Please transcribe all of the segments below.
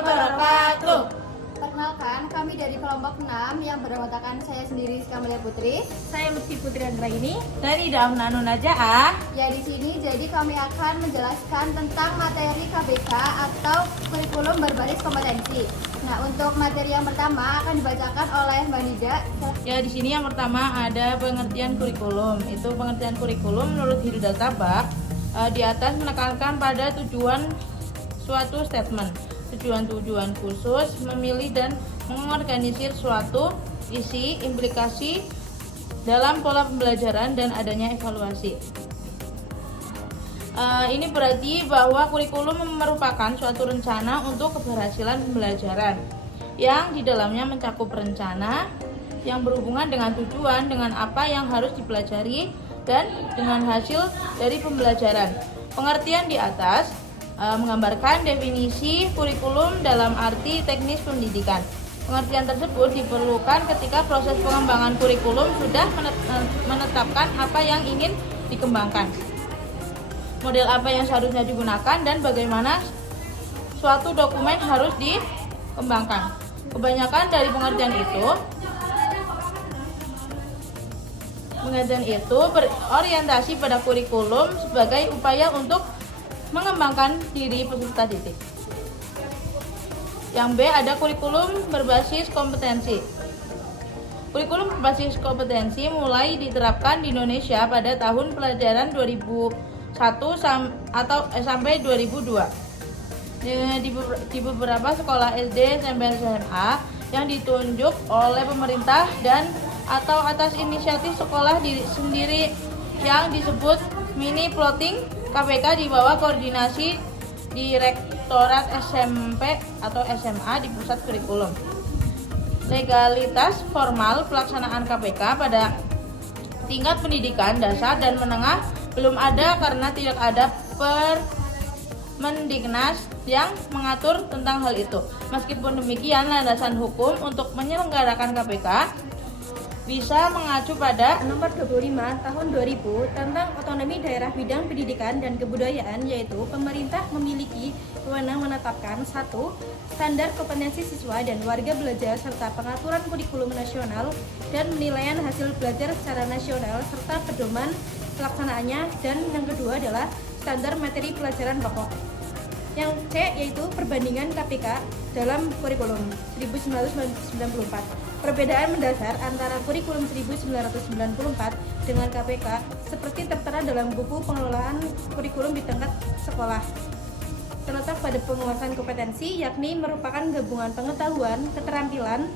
wabarakatuh. Perkenalkan, kami dari kelompok 6 yang beranggotakan saya sendiri Kamelia Putri. Saya Lutfi Putri Anggraini dari Damna Nunajaah. Ya di sini jadi kami akan menjelaskan tentang materi KBK atau kurikulum berbasis kompetensi. Nah, untuk materi yang pertama akan dibacakan oleh Mbak Nida. Ya, di sini yang pertama ada pengertian kurikulum. Itu pengertian kurikulum menurut Hilda Tabak di atas menekankan pada tujuan suatu statement, tujuan-tujuan khusus, memilih dan mengorganisir suatu isi, implikasi dalam pola pembelajaran dan adanya evaluasi. Ini berarti bahwa kurikulum merupakan suatu rencana untuk keberhasilan pembelajaran yang di dalamnya mencakup rencana yang berhubungan dengan tujuan, dengan apa yang harus dipelajari, dan dengan hasil dari pembelajaran. Pengertian di atas menggambarkan definisi kurikulum dalam arti teknis pendidikan. Pengertian tersebut diperlukan ketika proses pengembangan kurikulum sudah menetapkan apa yang ingin dikembangkan, model apa yang seharusnya digunakan, dan bagaimana suatu dokumen harus dikembangkan. Kebanyakan dari pengertian itu berorientasi pada kurikulum sebagai upaya untuk mengembangkan diri peserta didik. Yang B ada kurikulum berbasis kompetensi. Kurikulum berbasis kompetensi mulai diterapkan di Indonesia pada tahun pelajaran 2001 sampai 2002. Di beberapa sekolah SD, SMP, SMA yang ditunjuk oleh pemerintah dan atau atas inisiatif sekolah sendiri yang disebut mini plotting KBK di bawah koordinasi Direktorat SMP atau SMA di pusat kurikulum. Legalitas formal pelaksanaan KBK pada tingkat pendidikan dasar dan menengah belum ada karena tidak ada Permendiknas yang mengatur tentang hal itu. Meskipun demikian, landasan hukum untuk menyelenggarakan KBK bisa mengacu pada Nomor 25 Tahun 2000 tentang otonomi daerah bidang pendidikan dan kebudayaan, yaitu pemerintah memiliki wewenang menetapkan 1. Standar kompetensi siswa dan warga belajar serta pengaturan kurikulum nasional dan penilaian hasil belajar secara nasional serta pedoman pelaksanaannya, dan yang kedua adalah standar materi pelajaran pokok. Yang C yaitu perbandingan KPK dalam kurikulum 1994. Perbedaan mendasar antara kurikulum 1994 dengan KPK seperti tertera dalam buku pengelolaan kurikulum di tingkat sekolah. Terletak pada penguasaan kompetensi, yakni merupakan gabungan pengetahuan, keterampilan,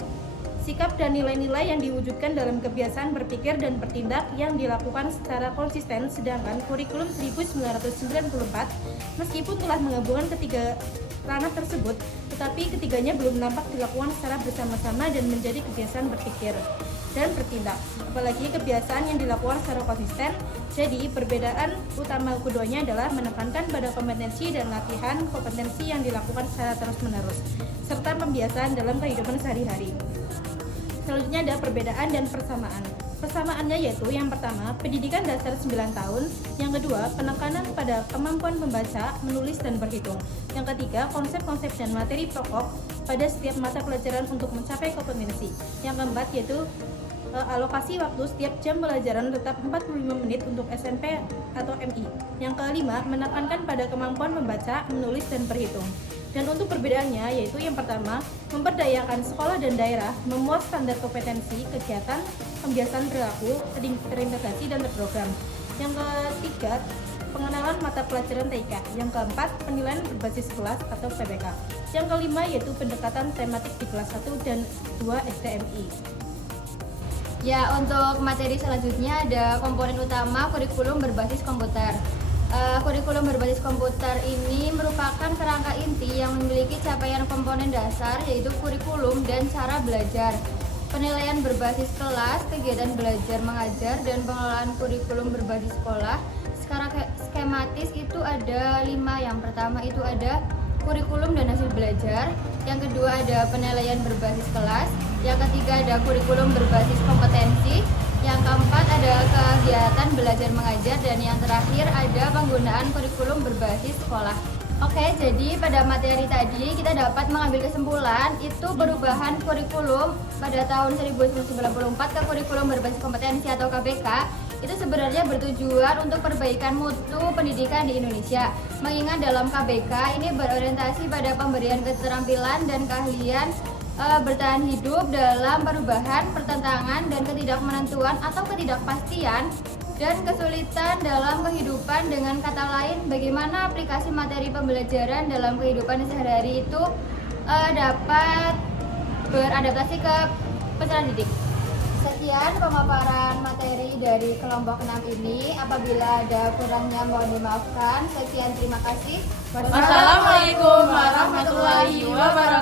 sikap dan nilai-nilai yang diwujudkan dalam kebiasaan berpikir dan bertindak yang dilakukan secara konsisten. Sedangkan kurikulum 1994 meskipun telah menggabungkan ketiga ranah tersebut, tetapi ketiganya belum nampak dilakukan secara bersama-sama dan menjadi kebiasaan berpikir dan bertindak, apalagi kebiasaan yang dilakukan secara konsisten. Jadi perbedaan utama keduanya adalah menekankan pada kompetensi dan latihan kompetensi yang dilakukan secara terus-menerus serta pembiasaan dalam kehidupan sehari-hari. Selanjutnya ada perbedaan dan persamaan. Persamaannya yaitu yang pertama, pendidikan dasar 9 tahun, yang kedua, penekanan pada kemampuan membaca, menulis, dan berhitung. Yang ketiga, konsep-konsep dan materi pokok pada setiap mata pelajaran untuk mencapai kompetensi. Yang keempat yaitu alokasi waktu setiap jam pelajaran tetap 45 menit untuk SMP atau MI. Yang kelima, menekankan pada kemampuan membaca, menulis, dan berhitung. Dan untuk perbedaannya yaitu yang pertama, memperdayakan sekolah dan daerah memuat standar kompetensi, kegiatan, pembiasaan perilaku, terintegrasi dan terprogram. Yang ketiga, pengenalan mata pelajaran TIK. Yang keempat, penilaian berbasis kelas atau PBK. Yang kelima yaitu pendekatan tematik di kelas 1 dan 2 STMI. Ya, untuk materi selanjutnya ada komponen utama kurikulum berbasis komputer. Kurikulum berbasis komputer ini merupakan kerangka inti yang memiliki capaian komponen dasar yaitu kurikulum dan cara belajar, penilaian berbasis kelas, kegiatan belajar mengajar, dan pengelolaan kurikulum berbasis sekolah. Secara skematis itu ada 5. Yang pertama itu ada kurikulum dan hasil belajar, yang kedua ada penilaian berbasis kelas, yang ketiga ada kurikulum berbasis kompetensi, yang keempat ada kegiatan belajar mengajar, dan yang terakhir ada penggunaan kurikulum berbasis sekolah. Oke, jadi pada materi tadi kita dapat mengambil kesimpulan itu perubahan kurikulum pada tahun 1994 ke kurikulum berbasis kompetensi atau KBK itu sebenarnya bertujuan untuk perbaikan mutu pendidikan di Indonesia. Mengingat dalam KBK ini berorientasi pada pemberian keterampilan dan keahlian bertahan hidup dalam perubahan, pertentangan, dan ketidakmenentuan atau ketidakpastian dan kesulitan dalam kehidupan. Dengan kata lain, bagaimana aplikasi materi pembelajaran dalam kehidupan sehari-hari itu dapat beradaptasi ke peserta didik. Sekian pemaparan materi dari kelompok 6 ini. Apabila ada kurangnya mohon dimaafkan. Sekian, terima kasih. Wassalamualaikum warahmatullahi wabarakatuh.